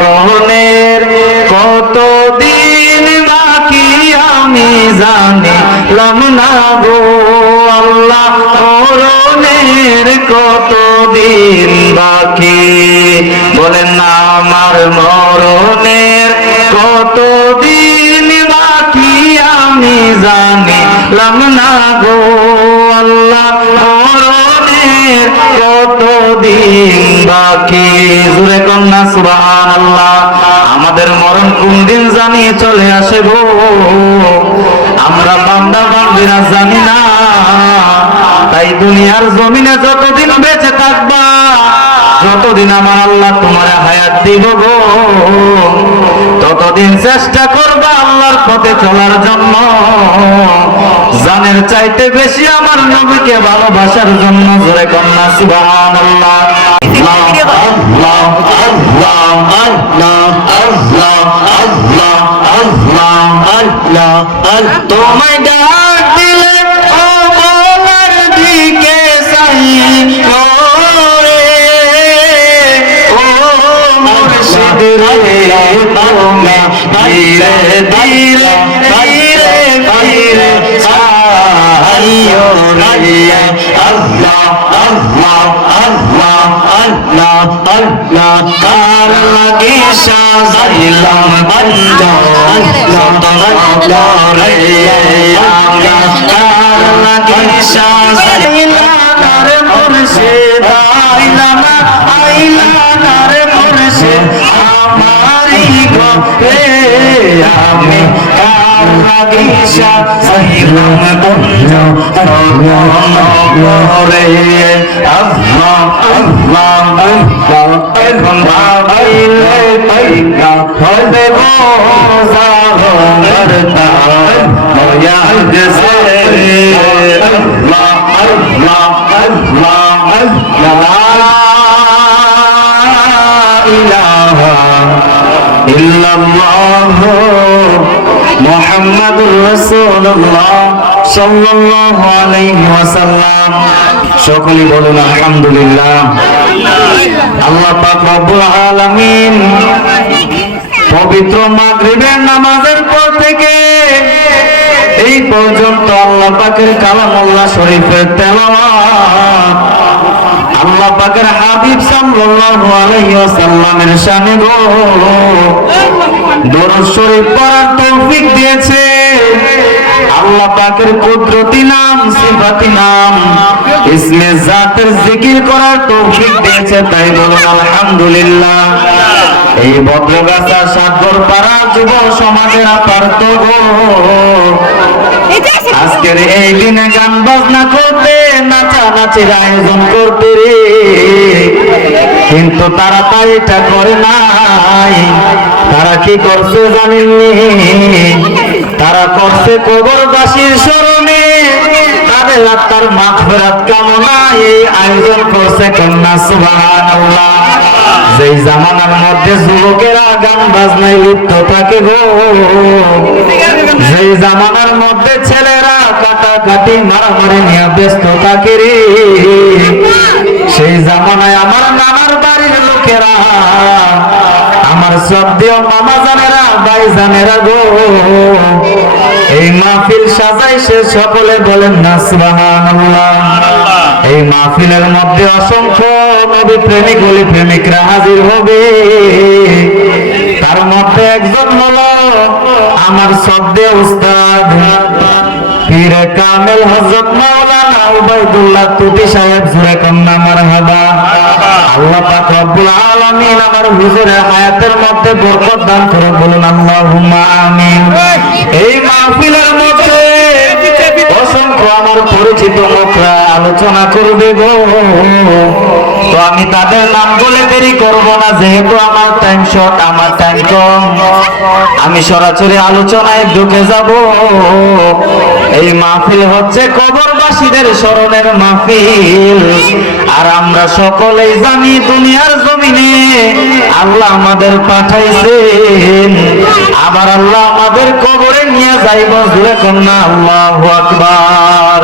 মরণের কতদিন বাকি আমি জানিলাম না গো আল্লাহ, মরণের কতদিন বাকি। বলেন না আমার মরণের কতদিন বাকি আমি জানিলাম না গো আল্লাহ, মরণের কতদিন বাকি। জোরে কন্যা সুবহানাল্লাহ। আমাদের মরণ কোন দিন জানি চলে আসে গো, আমরা বান্দা বান্দিরা জানি না। তাই দুনিয়ার জমিনে যতদিন বেঁচে থাকবা, যতদিন আমার আল্লাহ তোমার হায়াত দিব গো, ততদিন চেষ্টা করবা আল্লাহর পথে চলার জন্য, জানের চাইতে বেশি আমার নবীকে ভালোবাসার জন্য। জোরে কন্যা সুবহানাল্লাহ। আল্লাহ আল্লাহ আল্লাহ আল্লাহ আল্লাহ আল্লাহ আল্লাহ। তোমায় ডাক দিলে ও মনের দিকে চাই রে, ও মুর্শিদ রে তুমি ধীরে ধীরে ধীরে ধীরে আইয়ো রে। আল্লাহ আল্লাহ আল্লাহ আল্লাহ আল্লাহ। তার লাগি সাজাইলাম বন্ধ আল্লাহ রে আল্লাহ, তার লাগি সাজাইলাম রে মুর্শিদ আইলাম আইলাম রে মুর্শিদ আমারি ঘরে আমি, তার লাগি সাজাইলাম বন্ধ রে আল্লাহ আল্লাহ আল্লাহ। এখন ভাবাইলে পাইকা হবে গো জাগরতা ময়া দেশে। আল্লাহ আল্লাহ আল্লাহ আল্লাহ। লা ইলাহা ইল্লাল্লাহ মুহাম্মাদুর রাসূলুল্লাহ সাল্লাল্লাহু আলাইহি ওয়াসাল্লাম। সকলে বলুন আলহামদুলিল্লাহ। আল্লাহ পাক রব্বুল আলামিন পবিত্র মাগরিবের নামাজের পর থেকে এই পর্যন্ত আল্লাহ পাকের কালামুল্লাহ শরীফের তেলাওয়াত, আল্লাহ পাকের হাবিব সাল্লাল্লাহু আলাইহি ওয়াসাল্লামের শানে গো দরুদ শরীফ পড়ার তৌফিক দিয়েছে। আল্লাহ পাকের কুদরতি নাম, সিফাতি নাম, ইসমে জাতের জিকির করার তৌফিক দিয়েছে। তাই বলুন আলহামদুলিল্লাহ। এই বদরগাছা সাগর পাড়া যুব সমাজের আপার্ত গো, আজকের এই দিনে গান বাজনা করতে, নাচানাচির আয়োজন করতে রে, কিন্তু তারা তা এটা করে নাই। তারা কি করছে জানেননি? তারা করছে কবরবাসীর স্মরণে তাদের আত্মার মাগফিরাত কামনায় এই আয়োজন করছে। কন্যা সুবহানাল্লাহ। যেই জামানার মধ্যে যুবকেরা গান বাজনায় লিপ্ত থাকে গো, যেই জামানার মধ্যে ছেলেরা কাটাকাটি মারামারি নিয়ে ব্যস্ত থাকে রে, সেই জামানায় আমার নানার বাড়ির লোকেরা, আমার শ্রদ্ধেয় মামা জানেরা, ভাই জানেরা গো, এই মাহফিল সাজাইছে। সকলে বলেন না সুবহানাল্লাহ। এই মাহফিলের মধ্যে অসংখ্য নবী প্রেমিক ওলি প্রেমিকরা হাজির হবে। তার মধ্যে একজন হলো আমার শ্রদ্ধেয় উস্তাদ পীরে কামেল হযরত মাওলানা উবাইদুল্লাহ তুতি সাহেব। জোরে কন্যা মারহাবা। আল্লাহ পাক রব্বুল আলামিন আমার হুজুরের হায়াতের মধ্যে বরকত দান করুন, বলুন আল্লাহুম্মা আমিন। এই মাহফিলের মধ্যে অসংখ্য আমার পরিচিত লোকরা আলোচনা করবে গো, তো আমি তাদের নাম বলে দেরি করব না, যেহেতু আমার টাইম শর্ট, আমার টাইম কম। আমি সরাসরি আলোচনায় ঢুকে যাব। এই মাহফিল হচ্ছে কবরবাসীদের স্মরণের মাহফিল। আর আমরা সকলেই জানি দুনিয়ার জমিনে আল্লাহ আমাদের পাঠাইছেন, আবার আল্লাহ আমাদের কবরে নিয়ে যাইব। জোরে কন্যা আল্লাহু আকবার।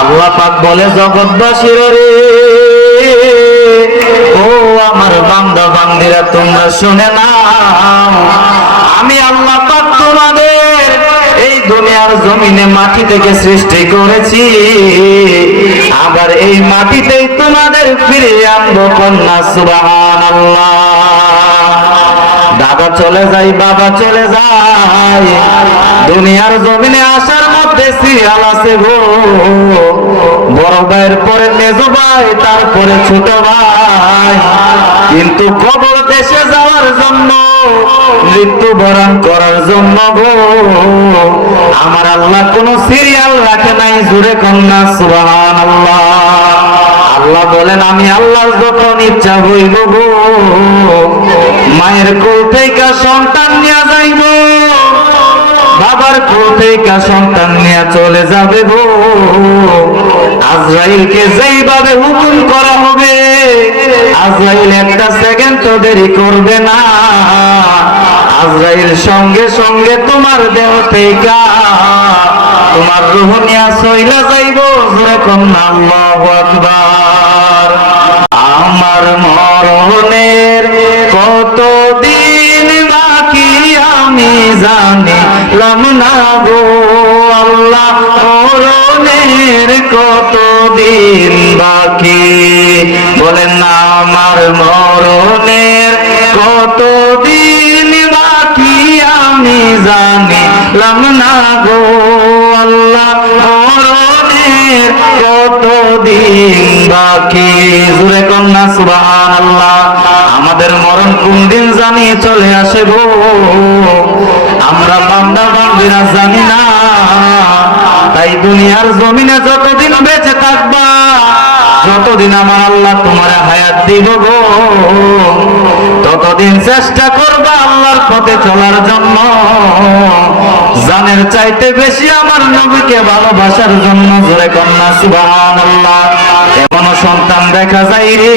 আল্লাহ পাক বলে জগৎবাসীর রে ও আমার বান্দা বান্দিরা তোমরা শুনে নাও, আমি আল্লাহ পাক তোমাদের এই দুনিয়ার জমিনে মাটি থেকে সৃষ্টি করেছি, আবার এই মাটিতেই তোমাদের ফিরে আনবো। কন্যা সুবহানাল্লাহ। দাদা চলে যায়, বাবা চলে যায়, দুনিয়ার জমিনে আসার মধ্যে সিরিয়াল আছে গো। বড় ভাইয়ের পরে মেজ ভাই, তারপরে ছোট ভাই, কিন্তু কবর দেশে যাওয়ার জন্য, মৃত্যুবরণ করার জন্য গো আমার আল্লাহ কোন সিরিয়াল রাখে নাই। জোরে কন্যা সুবহানাল্লাহ। আল্লাহ বলেন আমি আল্লাহর যখন ইচ্ছা হইব গো মায়ের কোল থেকে সন্তান নিয়ে যাইব, বাবার কোল থেকে সন্তান নিয়ে চলে যাবে গো। আজরাইলকে যেইভাবে হুকুম করা হবে, আজরাইল একটা সেকেন্ড তো দেরি করবে না। আজরাইল সঙ্গে সঙ্গে তোমার দেহ থেকে তোমার রূহ নিয়ে চলে যাইব। জোরে কন্যা আল্লাহু আকবার। আমার মরণের কতদিন বাকি আমি জানিলাম না গো আল্লাহ, মরণের কতদিন বাকি। বলেন না আমার মরণের কতদিন বাকি আমি জানিলাম না গো আল্লাহ, মরণের কতদিন বাকি। জোরে কন্যা সুবহানাল্লাহ। আমাদের মরণ কোন দিন জানি চলে আসে গো, আমরা বান্দা বান্দিরা জানি না। তাই দুনিয়ার জমিনে যতদিন বেঁচে থাকবা, যতদিন আমার আল্লাহ তোমার হায়াত দিব গো, ততদিন চেষ্টা করবা আল্লাহর পথে চলার জন্য, জানের চাইতে বেশি আমার নবীকে ভালোবাসার জন্য। জোরে কন্যা সুবহানাল্লাহ। এমন সন্তান দেখা যায় রে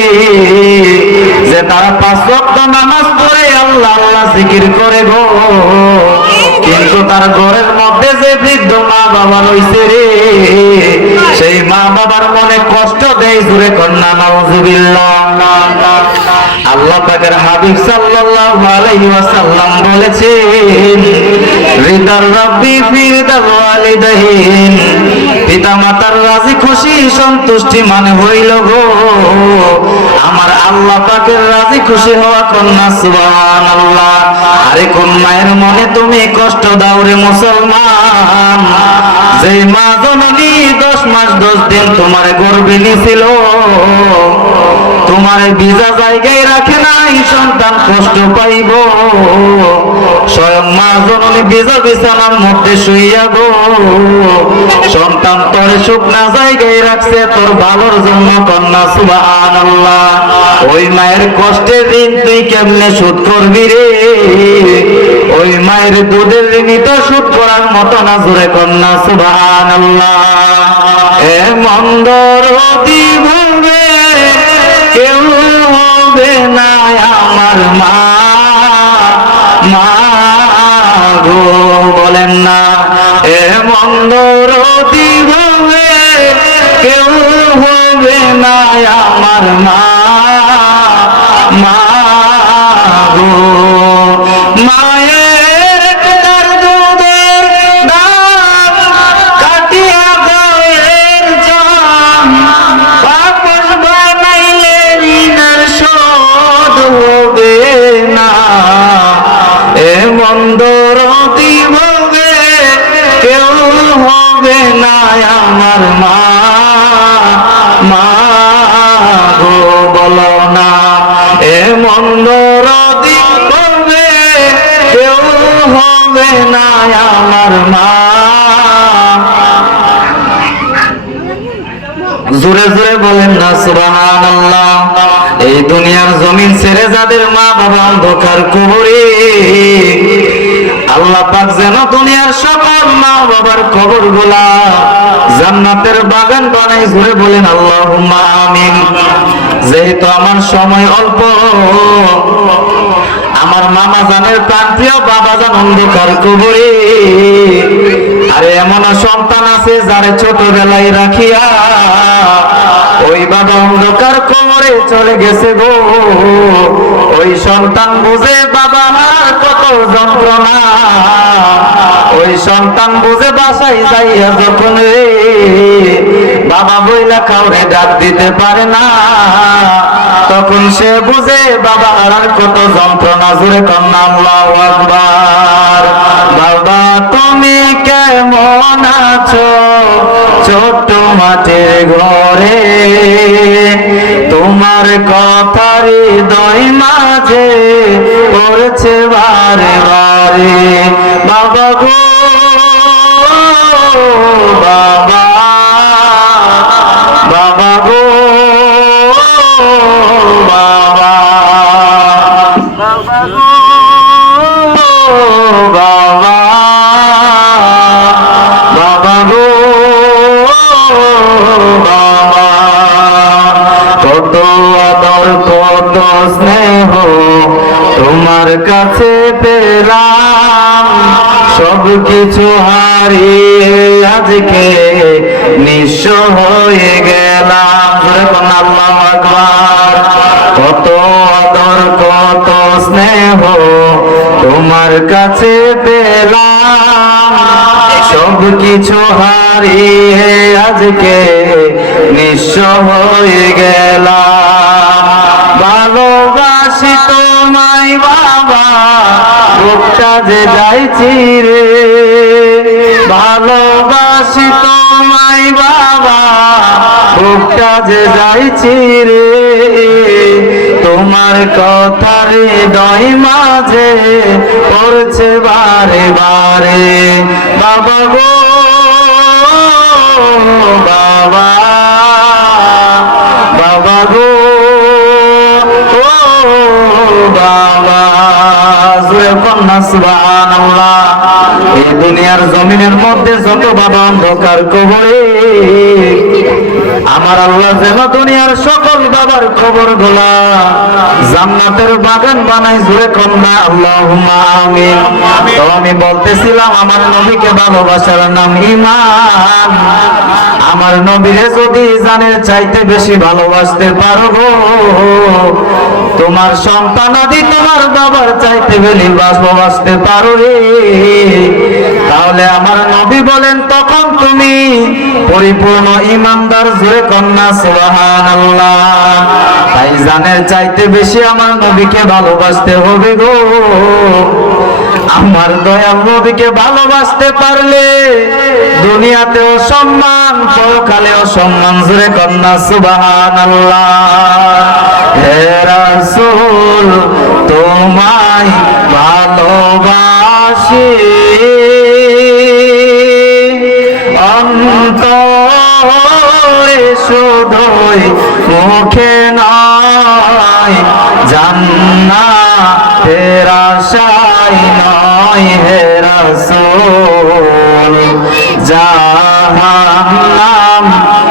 যে তারা 5 ওয়াক্ত নামাজ পড়ে আল্লাহ আল্লাহ জিকির করে গো, কিন্তু তার ঘরের মধ্যে যে বৃদ্ধ মা বাবা রইছে রে, সেই মা বাবার মনে কষ্ট দেয়। জোরে কন্যা নাউজুবিল্লাহ। আল্লাহ পাকের হাবিব সাল্লাল্লাহু আলাইহি ওয়াসাল্লাম বলেছেন, রিদার রাব্বি ফি রিদাল ওয়ালিদাইন, পিতা মাতার রাজি খুশি সন্তুষ্টি মানে হইল গো আমার আল্লাহ পাকের রাজি খুশি হওয়া। কন্যা সুবহানাল্লাহ। আরে কোন মায়ের মনে তুমি কষ্ট দাও রে মুসলমান, যে মা জননী 10 মাস 10 দিন তোমার গর্ভিণী ছিল, তোমার ভিজা জায়গায় রাখে নাই, সন্তান কষ্ট পাইব। স্বয়ং মা জননী ভিজা বিছানার মধ্যে শুইয়া গো সন্তান তোর শুকনা জায়গায় রাখছে তোর ভালোর জন্য। কন্যা সুবহানাল্লাহ। ওই মায়ের কষ্টের ঋণ তুই কেমনে শোধ করবি রে? ওই মায়ের দুধের ঋণই তো শোধ করার মতো না। জোরে কন্যা সুবহানাল্লাহ। এ মন্দর দিবে কেউ হবে না আমার মা, মা গো বলেন না। এ মন্দর দিবে কেউ হবে না আমার মা, মা গো। মায়ের তার দুধের দাম কাটিয়া গায়ের জাম, বাপস বানাইলে ঋণের শোধ হবে না। এ মন্দর দিবে কেউ হবে না আমার মা, মা গো বলো না। এ মন্দর দিবে কেউ হবে না আমার মা। জোরে জোরে বলেন না সুবহানাল্লাহ। এই দুনিয়ার জমিন ছেড়ে যাদের মা বাবা অন্ধকার কবরে, আল্লাহ পাক যেন দুনিয়ার সকল মা বাবার কবরগুলা জান্নাতের বাগান বানাই। জোরে বলেন আল্লাহুম্মা আমিন। যেহেতু আমার সময় অল্প, আমার মামা জানের প্রাণপ্রিয় বাবা জান অন্ধকার কবরে, আরে এমন সন্তান আছে যারে ছোটবেলায় রাখিয়া ওই বাবা অন্ধকার কোমরে চলে গেছে গো। ওই সন্তান বুঝে বাবা মার কত যন্ত্রণা, ওই সন্তান বুঝে বাসায় যাইয়া যখন রে বাবা বইলা কাউরে ডাক দিতে পারে না, তখন সে বুঝে বাবা আর কত যন্ত্রণা। জোরে কন্যা আল্লাহু আকবার। বাবা তুমি কেমন আছো ছোট্ট মাটির ঘরে, তোমার কথা হৃদয় মাঝে পড়ছে বারে বারে। বাবা গো বাবা, বাবা গো বাবা, বাবা গো বাবা, বাবা গো বাবা। কত আদর কত স্নেহ তোমার কাছে পেলাম, সব কিছু হারিয়ে আজকে নিঃস্ব হয়ে গেলাম। আল্লাহু আকবার। কত আদর কত স্নেহ তোমার কাছে পেলাম, সব কিছু হারিয়ে আজকে নিঃস্ব হয়ে গেলাম। ভালোবাসি তোমায় বাবা বুকটা যে যাইছি রে, ভালোবাসি তোমায় বাবা বুকটা যে যাইছি রে, তোমার কথা হৃদয় মাঝে পড়ছে বারে বারে। বাবা গো বাবা, বাবা গো ও বাবা। জোরে কন্যা সুবহানাল্লাহ। এই দুনিয়ার জমিনের মধ্যে যত বাবা অন্ধকার কবরে, আমার আল্লাহ যেন দুনিয়ার সকল বাবার খবর গুলা জান্নাতের বাগান বানাই। জোরে কন্যা আল্লাহুম্মা আমিন। তো আমি বলতেছিলাম আমার নবীকে ভালোবাসার নাম ঈমান। আমার নবীরে যদি জানের চাইতে বেশি ভালোবাসতে পারো গো, তোমার সন্তান আদি তোমার বাবার চাইতে বেশি ভালোবাসতে পারো রে, তাহলে আমার নবী বলেন তখন তুমি পরিপূর্ণ ঈমানদার। জোরে কন্যা সুবহানাল্লাহ। তাই জানের চাইতে বেশি আমার নবীকে ভালোবাসতে হবে গো। আমার দয়াল নবীকে ভালোবাসতে পারলে দুনিয়াতেও সম্মান, পরকালেও সম্মান। জোরে কন্যা সুবহানাল্লাহ। হে রাসূল তোমায় ভালোবাসি, অন্তরে শুধুই মুখে নয়, জান্নাতের আশায় নয় হে রাসূল, জাহান্নাম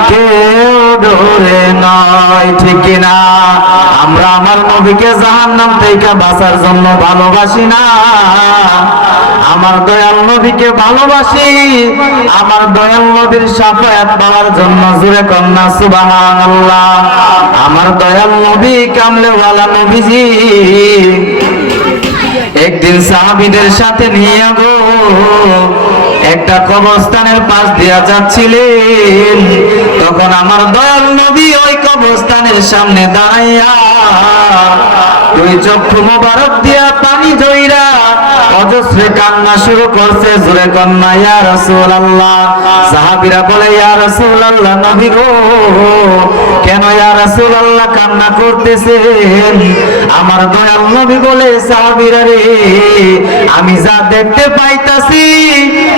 কেউ ডরে নয়। ঠিক না? আমরা আমার নবীকে জাহান্নাম থেকে বাঁচার জন্য ভালোবাসি না, আমার দয়াল নবীকে ভালোবাসি আমার দয়াল নবীর শাফায়াত পাওয়ার জন্য। জোরে কন্যা সুবহানাল্লাহ। আমার দয়াল নবী কামলেওয়ালা নবীজি একদিন সাহাবীদের সাথে নিয়ে গো একটা কবরস্থানের পাশ দিয়া যাচ্ছিলেন, তখন আমার দয়াল নবী ওই কবরস্থানের সামনে দাঁড়াইয়া দুই চক্ষু মোবারক দিয়া পানি ঝইরা অজস্রে কান্না শুরু করছে। জোরে কন্যা ইয়া রাসূলুল্লাহ। সাহাবীরা বলে ইয়া রাসূলুল্লাহ, নবী গো কেন ইয়া রাসূলুল্লাহ কান্না করতেছেন? আমার দয়াল নবী বলে সাহাবীরা রে, আমি যা দেখতে পাইতাছি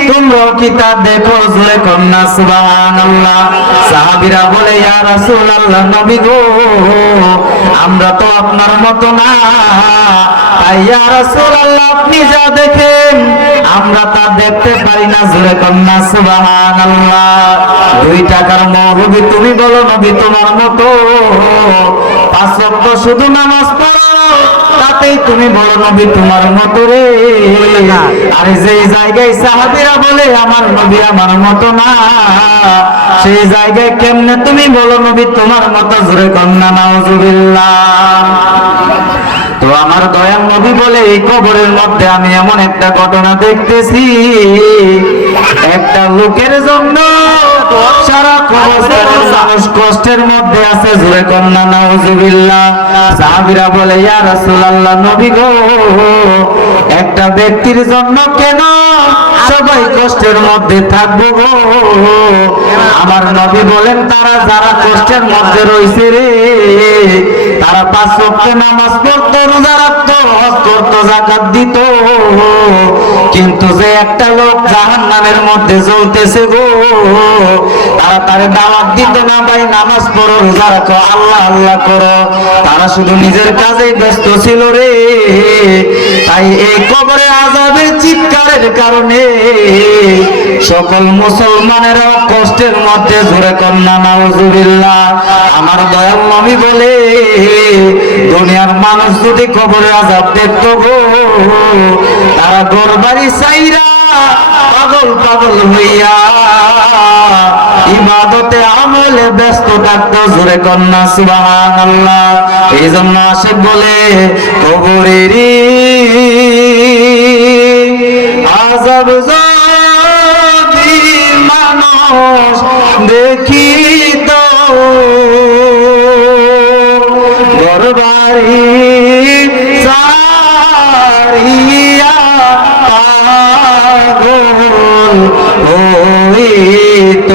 তোমরা কি তা দেখো? জোরে কন্যা সুবহানাল্লাহ। সাহাবীরা বলে ইয়া রাসূলুল্লাহ, নবী গো আমরা তো আপনার মতো না, তাই ইয়া রাসূলুল্লাহ আপনি যা দেখেন আমরা তা দেখতে পারি না। জোরে কন্যা সুবহানাল্লাহ। 2 টাকার মৌলবি তুমি বলো নবী তোমার মতো 5 ওয়াক্ত শুধু নামাজ পড়ো, তাতেই তুমি বড় নবী তোমার মতো রে। আর যেই জায়গায় সাহাবীরা বলে আমার নবী আমার মতো না, সেই জায়গায় কেমনে তুমি বলো নবী তোমার মতো? জোরে কন্যা নাউজুবিল্লাহ। তো আমার দয়াল নবী বলে এই কবরের মধ্যে আমি এমন একটা ঘটনা দেখতেছি, একটা লোকের জন্য সারা কবরের মানুষ কষ্টের মধ্যে আছে। জোরে কন্যা নাউজুবিল্লাহ। সাহাবীরা বলে ইয়া রাসূলুল্লাহ, নবী গো, একটা ব্যক্তির জন্য কেন সবাই কষ্টের মধ্যে থাকবো গো? আমার নবী বলেন, তারা যারা কষ্টের মধ্যে রয়েছে রে, তারা 5 ওয়াক্ত নামাজ পড়তো, রোজা রাখতো, হজ করতো, যাকাত দিত, কিন্তু যে একটা লোক জাহান্নামের মধ্যে জ্বলতেছে গো, তারা তারে দাওয়াত দিত না, ভাই নামাজ পড়ো, রোজা রাখো, আল্লাহ আল্লাহ করো। তারা শুধু নিজের কাজেই ব্যস্ত ছিল রে। তাই এই কবরে আযাবের চিৎকারের কারণে সকল মুসলমানেরা কষ্টের মধ্যে। জোরে কন্যা নাউজুবিল্লাহ। আমার দয়াল নবী বলে, দুনিয়ার মানুষ যদি কবরে আযাব দেখতো গো, তারা ঘরবাড়ি ছাইরা পাগল পাগল হইয়া ইবাদতে আমলে ব্যস্ত থাকতো। জোরে কন্যা সুবহানাল্লাহ। এই জন্য আশিক বলে, কবরেরই আযাব যদি মানুষ দেখিত, ঘরবাড়ি ছাড়িয়া পাগল হইত।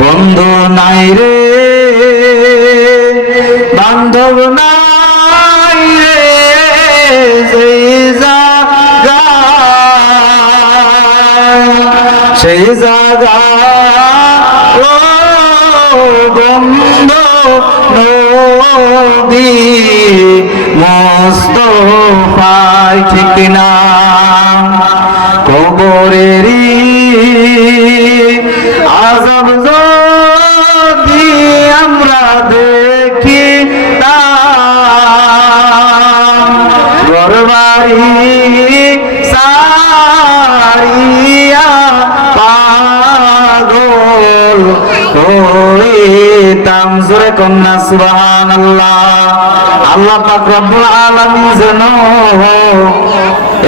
বন্ধু নাই রে, বান্ধব নাই রে, সেই জায়গা ও বন্ধ নবী মুস্তাফায়, ঠিক না? কবরেরই আযাব যদি আমরা দেখি না, ঘরবাড়ি ছাড়িয়া পাগল হইতাম। জোরে কন্যা সুবহানাল্লাহ। আল্লাহ পাক রব্বুল আলামিন যেন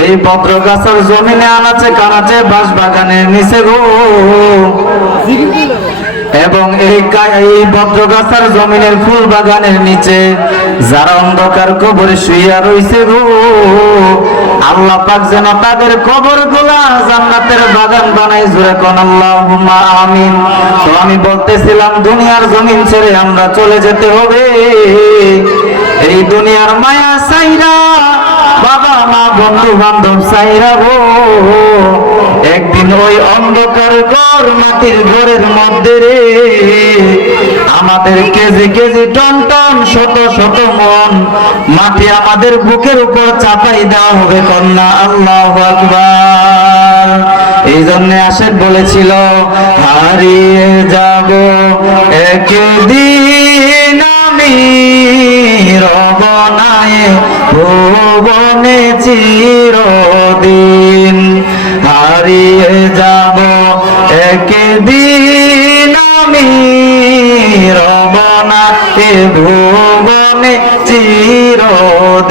এই বদ্রগাছার জমিনে আনাচে কানাচে বাঁশ বাগানের নিচে গো, এবং এই বদ্রগাছার জমিনের ফুল বাগানের নিচে যারা অন্ধকার কবরে শুইয়া রইছে গো, আল্লাহ পাক যেন তাদের কবর গুলা জান্নাতের বাগান বানাই। জোরে কোন আল্লাহুম্মা আমিন। তো আমি বলতেছিলাম, দুনিয়ার জমিন ছেড়ে আমরা চলে যেতে হবে। এই দুনিয়ার মায়া সাইরা, বাবা মা বন্ধু বান্ধব সাইরা গো, একদিন ওই অন্ধকার ঘর, মাটির ঘরের মধ্যে রে, আমাদের কেজি কেজি টন টন শত শত মন মাটি আমাদের বুকের উপর চাপাই দেওয়া হবে। কন্যা আল্লাহু আকবার। এই জন্য আশেক বলেছিল, হারিয়ে যাব একদিন আমি রবনায় ভুবনে চিরদিন, হারিয়ে যাব একদিন আমি রবনায় ভুবনে চিরদিন।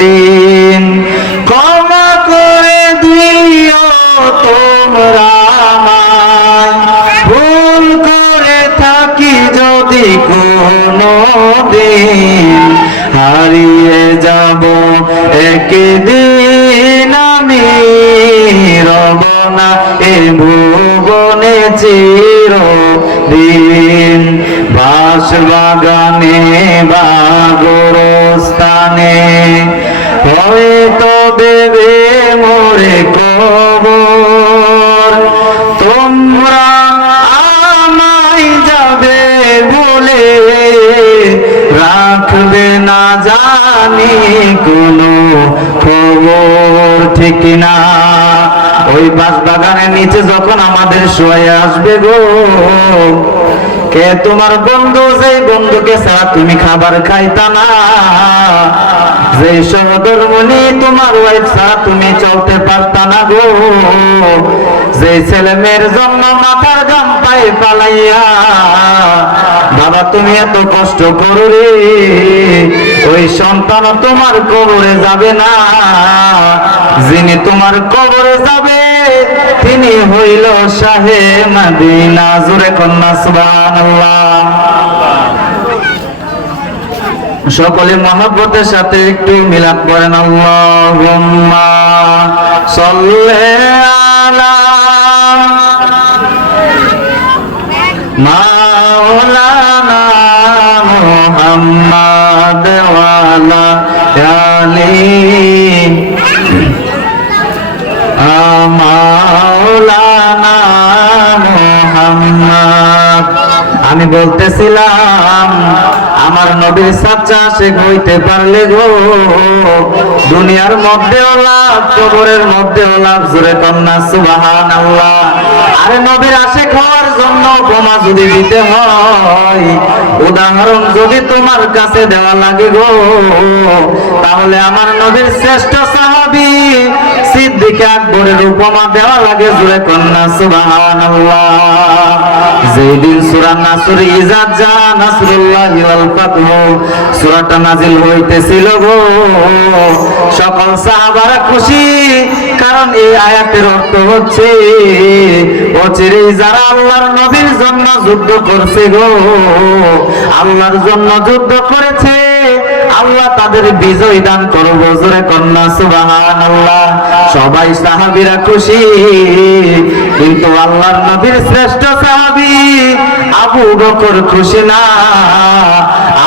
ক্ষমা করে দিও তোমরা আমায়, ভুল করে থাকি যদি কোনো দিন, হারিয়ে যাব একদিন আমি রবনায় ভুবনে চিরদিন। বাঁশ বাগানে বা গোরস্থানে হয়তো দেবে মোরে কবর, তোমরা আমায় যাবে বলে রাখবে না জানি কোনো খবর, ঠিক না? ওই বাঁশ বাগানের নিচে যখন আমাদের শোয়ে আসবে গো, কে তোমার বন্ধু, যেই বন্ধুকে ছাড়া তুমি খাবার খাইতা না, যেই সহধর্মিণী তোমার ওয়াইফ ছাড়া তুমি চলতে পারতা না গো, যে ছেলে মেয়ের জন্য মাথার গাম পায়ে পালাইয়া বাবা তুমি এত কষ্ট করো রে, ওই সন্তান তোমার কবরে যাবে না। যিনি তোমার কবরে যাবে তিনি হইল শাহে মদিনা। জোরে কন্যা সুবহানাল্লাহ। সকলে মহব্বতের সাথে একটু মিলাদ পড়েন, আল্লাহুম্মা সাল্লি আলা মাওলানা মুহাম্মাদ ওয়া আলা আলি মাওলানা মুহাম্মাদ। আমি বলতেছিলাম আমার নবীর সাচ্চা আশিক হইতে পারলে গো দুনিয়ার মধ্যেও লাভ, কবরের মধ্যেও লাভ। জোরে কন্যা সুবহানাল্লাহ। আরে নবীর আশিক হওয়ার জন্য উপমা যদি দিতে হয়, উদাহরণ যদি তোমার কাছে দেওয়া লাগে গো, তাহলে আমার নবীর শ্রেষ্ঠ সাহাবী সিদ্দিক আকবরের উপমা দেওয়া লাগে। জোরে কন্যা সুবহানাল্লাহ। যেদিন সূরা নাসর ইযা জা নাসরুল্লাহি ওয়াল ফাতহ সূরাটা নাজিল হইতেছিল গো, সকল সাহাবারা খুশি, কারণ এই আয়াতের অর্থ হচ্ছে অচিরেই যারা আল্লাহর নবীর জন্য যুদ্ধ করছে গো, আল্লাহর জন্য যুদ্ধ করেছে, আল্লাহ তাদের বিজয় দান করব। জোরে কন্যা সুবহানাল্লাহ। সবাই সাহাবীরা খুশি, কিন্তু আল্লাহর নবীর শ্রেষ্ঠ সাহাবী আবু বকর খুশি না।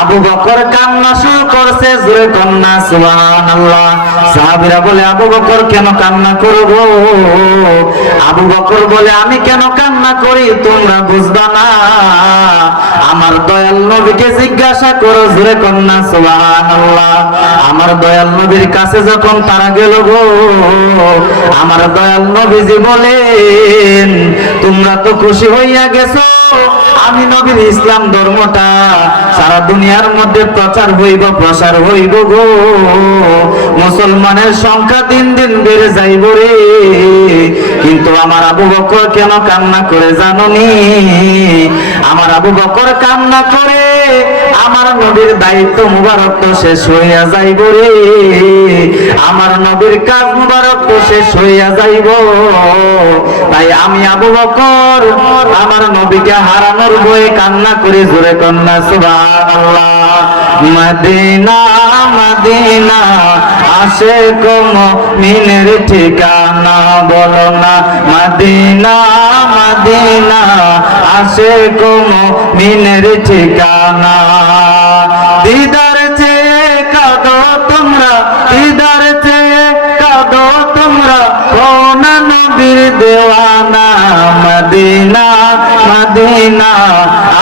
আবু বকর কান্না শুরু করছে। জোরে কন্যা সুবহানাল্লাহ। সাহাবীরা বলে আবু বকর কেন কান্না করবো? আবু বকর বলে আমি কেন কান্না করি তোমরা বুঝবা না, আমার দয়াল নবীকে জিজ্ঞাসা করো। জোরে কন্যা সুবহানাল্লাহ। আমার দয়াল নবীর কাছে যখন তারা গেল গো, আমার দয়াল নবীজি বলেন তোমরা তো খুশি হইয়া গেছো, আমি নবীর ইসলাম ধর্মটা সারা দুনিয়ার মধ্যে প্রচার হইব, প্রসার হইব গো, মুসলমানের সংখ্যা দিন দিন বেড়ে যাইব রে। কিন্তু আমার আবু বকর কেন কান্না করে জানোনি? আমার আবু বকর কান্না করে আমার নবীর দায়িত্ব মুবারক তো শেষ হইয়া যাইব রে, আমার নবীর কাজ মুবারক তো শেষ হইয়া যাইব। তাই আমি আবু বকর আমার নবীকে হারানোর ভয়ে কান্না করে। জোরে কন্যা সুবহানাল্লাহ। মদিনা মদিনা আশিক মুমিনের ঠিকানা, বলো না মদিনা মদিনা আশিক মুমিনের ঠিকানা। দিদার চেয়ে কাঁদো তোমরা, দিদার চেয়ে কাঁদো তোমরা, কোন নবীর দেওয়ানা। মদিনা মদিনা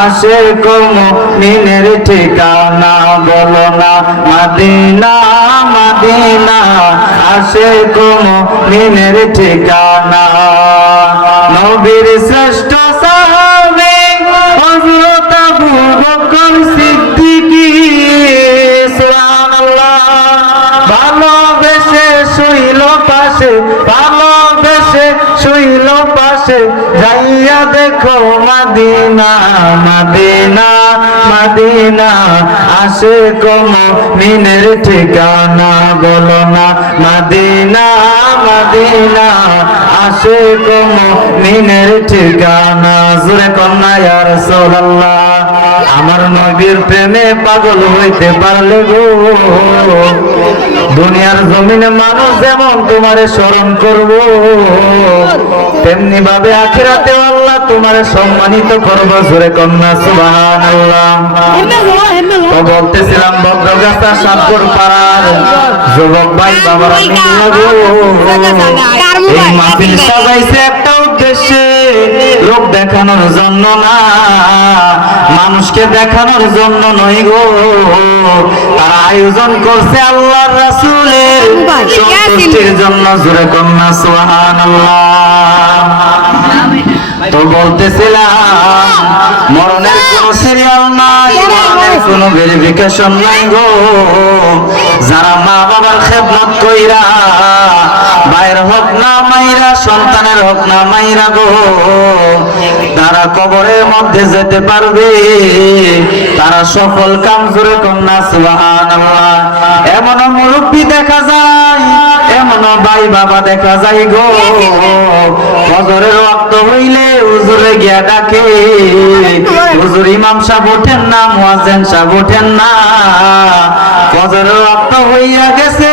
আশিক মুমিনের ঠিকানা, বলো না মদিনা মদিনা আশিক মুমিনের ঠিকানা। নবীর শ্রেষ্ঠ সাহাবী হযরত আবু বকর সিদ্দিক, সুবহানাল্লাহ। ভালোবেসে শুইল পাশে, ভালোবেসে শুইল পাশে, যাইয়া দেখো মদিনা মদিনা মদিনা আশিক মুমিনের ঠিকানা, বলো না মদিনা মদিনা আশিক মুমিনের ঠিকানা। জোরে কন্যা ইয়া রাসূলুল্লাহ। আমার নবীর প্রেমে পাগল হইতে পারলে গো, দুনিয়ার জমিনে মানুষ যেমন তোমারে স্মরণ করব, তেমনি ভাবে আখিরাতে আল্লাহ তোমারে সম্মানিত করব। জোরে কন্যা সুবহানাল্লাহ। তো বলতেছিলাম বদ্রগাছা সাতপুর পাড়ার যুবক ভাই বাবারা মিলে গো, এই মাহফিল সাজাইছে একটা উদ্দেশ্যে, লোক দেখানোর জন্য না, মানুষকে দেখানোর জন্য নয় গো। তারা আয়োজন করছে আল্লাহর রাসূলের সন্তুষ্টির জন্য। জোরে কন্যা সুবহানাল্লাহ। তো বলতেছিলাম মরণের কোনো সিরিয়াল নাই, মরণের কোনো ভেরিফিকেশন নাই গো। যারা মা বাবার খেদমত কইরা, ভাইয়ের হোক না মাইরা, সন্তানের হোক না মাইরা গো, তারা কবরের মধ্যে যেতে পারবে, তারা সফল কাম জোরে কন্যা সুবহানাল্লাহ। এমন মুরব্বী দেখা যায়, এমন ভাই বাবা দেখা যায় গো, ফজরের ওয়াক্ত হইলে হুজুরে গিয়া ডাকে, হুজুর ইমাম সাহেব ওঠেন না, মুয়াজ্জিন সাহেব ওঠেন না, ফজরের ওয়াক্ত হইয়া গেছে,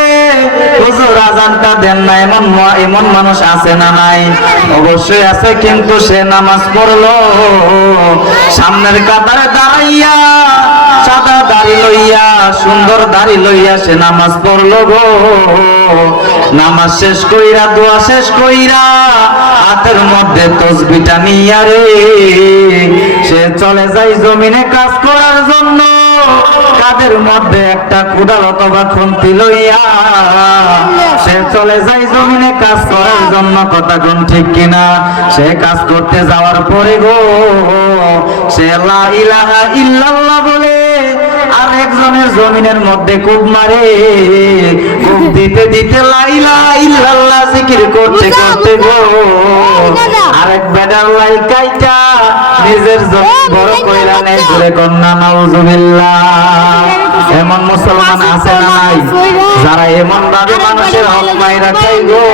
হুজুর আজানটা দেন না। এমন মানুষ আছে না নাই? অবশ্যই আছে, কিন্তু সে নামাজ পড়লো, সামনের কাতারে দাঁড়াইয়া সাদা দাড়ি লইয়া, সুন্দর দাড়ি লইয়া সে নামাজ পড়লো গো। নামাজ শেষ কইরা, দোয়া শেষ কইরা, হাতের মধ্যে তসবিটা নিয়া রে সে চলে যায় জমিনে কাজ করার জন্য, কাদের মধ্যে একটা কুদাল অথবা খুন্তি লইয়া সে চলে যায় জমিনে কাজ করার জন্য। কথা কোন ঠিক কিনা? সে কাজ করতে যাওয়ার পরে গো, সে লা ইলাহা ইল্লাল্লাহ বলে আর একজনের জমিনের মধ্যে কূপ মারে, কূপ দিতে দিতে লা ইলাহা ইল্লাল্লাহ জিকির করতে করতে গো, আরেক বেডার লাই কাইটা নিজের জমি বড় কইরা নেই, জোরে কন্যা নাউজুবিল্লাহ। এমন মুসলমান আছে না নাই? যারা এমন ভাবে মানুষের হক মাইরা খাই গো,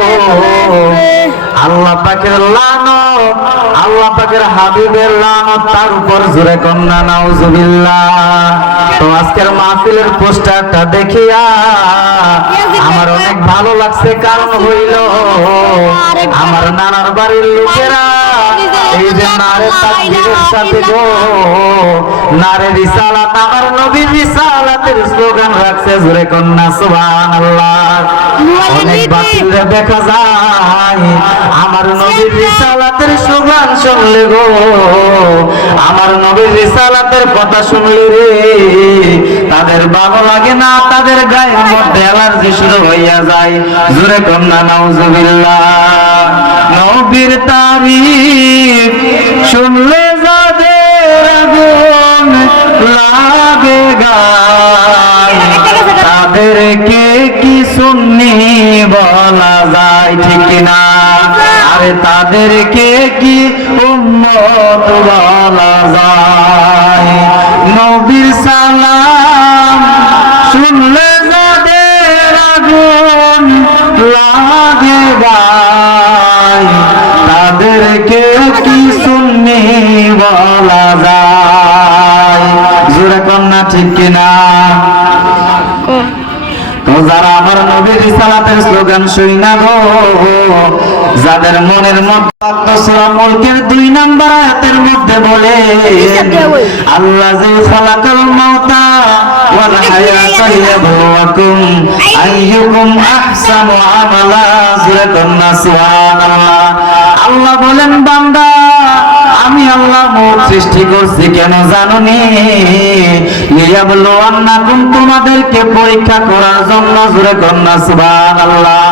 আল্লাহ পাকের লানত, আল্লাহ পাকের হাবিবের লানত তার উপর, জোরে কন্যা নাউজুবিল্লাহ। তো আজকের মাহফিলের পোস্টারটা দেখিয়া আমার অনেক ভালো লাগছে, কারণ হইল আমার নানার বাড়ির লোকেরা এই যে নারে তাকবীরের সাথে গো, নারে রিসালাত, আমার নবীর রিসালাতের স্লোগান রাখছে, জোরে কন্যা সুবহানাল্লাহ। অনেক বাতিলরা দেখা যায় আমার নবীর রিসালাতের স্লোগান শুনলে গো, আমার নবীর রিসালাতের কথা শুনলে রে তাদের ভালো লাগে না, তাদের গায়ের মধ্যে অ্যালার্জি শুরু হইয়া যায়, জোরে কন্যা নাউজুবিল্লাহ। নবীর তারিফ শুনলে যাদের আগুন লাগে গায়, তাদেরকে কি সুন্নি বলা যায়, ঠিক না? আরে তাদেরকে কি উম্মত বলা যায়? নবীর সালাম শুনলে যাদের আগুন লাগে গায়, তাদেরকে কি সুন্নি বলা যায়, জোরে কন্যা ঠিক কিনা? তো যারা আমার নবীর রিসালাতের স্লোগান শুই না গো, যাদের মনের মধ্যে সূরা মুলকের 2 নম্বর আয়াতের মধ্যে বলে আল্লাহ যে খালাকাল মাউতা ওয়াল হায়াতা লিয়াবলুয়াকুম আইয়ুকুম আহসানু আমালা, জোরে কন্যা সুবহানাল্লাহ। আল্লাহ বলেন বান্দা, আমি আল্লাহ মৌত সৃষ্টি করছি কেন জানোনি? লিয়াবলুয়ান্নাকুম, তোমাদেরকে পরীক্ষা করার জন্য, জোরে কন্যা সুবহানাল্লাহ।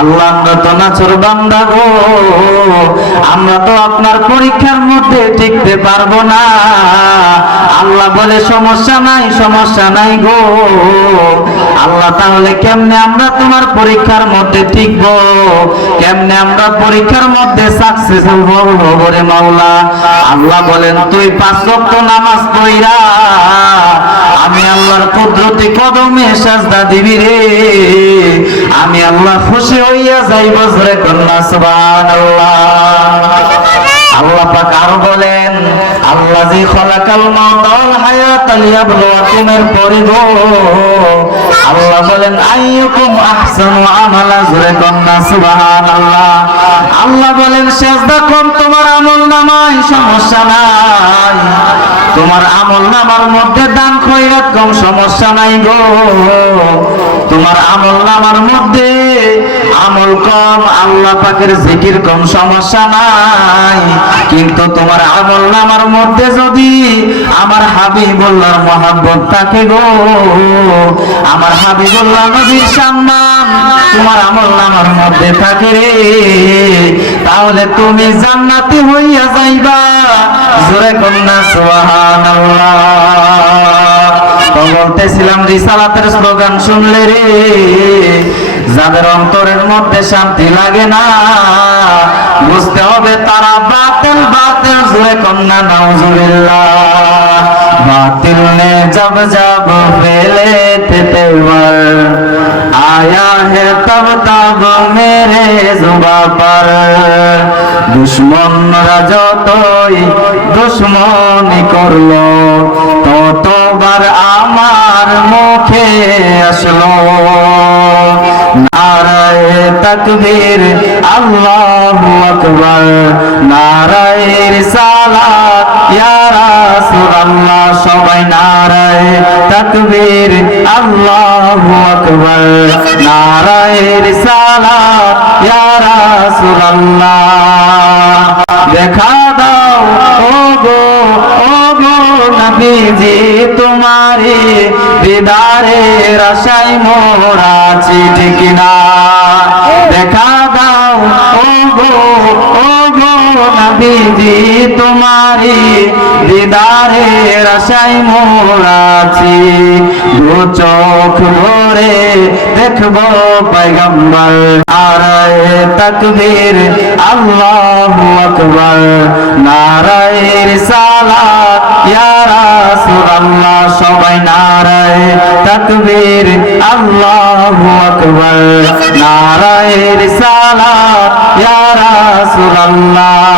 আল্লাহ আমরা তো নাছোড় বান্দা গো, আমরা তো আপনার পরীক্ষার মধ্যে টিকতে পারবো না। আল্লাহ বলে সমস্যা নাই, সমস্যা নাই গো। আল্লাহ তাহলে কেমনে আমরা তোমার পরীক্ষার মধ্যে টিকবো, কেমনে আমরা পরীক্ষার মধ্যে সাকসেসফুল হবো রে মাওলা? আল্লাহ বলেন তুই 5 ওয়াক্ত নামাজ পড়িরা আমি আল্লাহর কুদরতি কদমে সাজদা দিবি রে, আমি আল্লাহ খুশি হইয়া যাইব, জোরে কন্যা সুবহানাল্লাহ। আল্লাহ পাক আরো বলেন আল্লাযী খালাকাল মাউতা ওয়াল হায়াতা লিয়াবলুয়াকুম, এর পরে গো আল্লাহ বলেন আইয়ুকুম আহসানু আমালা, জোরে কন্যা সুবহানাল্লাহ। আল্লাহ বলেন সেজদা কম তোমার আমল নামায় সমস্যা নাই, তোমার আমল নামার মধ্যে দান খয়রাত কম সমস্যা নাই গো, তোমার আমল নামার মধ্যে আমল কম, আল্লাহ পাকের জিকির কম সমস্যা নাই, কিন্তু তোমার আমল নামার মধ্যে যদি আমার হাবিবুল্লাহর মহব্বত থাকে গো, আমার হাবিবুল্লাহ নবীর সম্মান তোমার আমলনামার মধ্যে থাকে রে, তাহলে তুমি জান্নাতি হইয়া যাইবা। জোরে কন্যা সুবহানাল্লাহ। তো বলতেছিলাম রিসালাতের স্লোগান শুনলে রে, যাদের অন্তরের মধ্যে শান্তি লাগে না, বুঝতে হবে তারা বাতিল বাতিল। জোরে কন্যা নাউজুবিল্লাহ। बातिल ने जब जब फेले थे तेवर, आया है तब तब मेरे जुबा पर। दुश्मनरा যতই দুশ্মনী করলো, ততবার আমার মুখে আসলো নারায়ে তাকবীর আল্লাহু আকবার, নারায়ে রিসালাত ইয়া রাসূলুল্লাহ। সবাই নারায়ে তাকবীর আল্লাহু আকবার, নারায়ে রিসালাত ইয়া রাসূলুল্লাহ। দেখা দাও ওগো ওগো নবীজি, তোমারি দিদারের আশায় মোরা আছি, ঠিক না? দেখা দাও ওগো ওগো নবীজি, তোমারি দিদারের আশায় মোরা আছি। দু চোখ ভরে দেখবো পয়গম্বর, নারায়ে তাকবীর আল্লাহু আকবার, নারায়ে রিসালাত ইয়া রাসূলুল্লাহ। সবাই নারায়ে তাকবীর আল্লাহু আকবার, নারায়ে রিসালাত ইয়া রাসূলুল্লাহ।